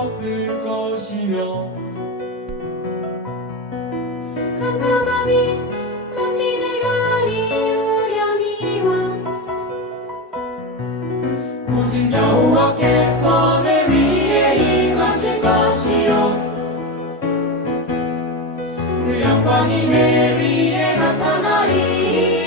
없는 것이며. 깜깜함이 멈비는 거리 우연히와. 오직 여호와께서 내 위에 임하실 것이요. 그 영광이 내 위에 나타나리.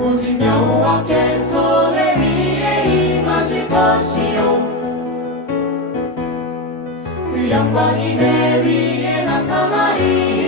오직 여호와께서 내 위에 임하실 것이요. 그 영광이 내 위에 나타나리.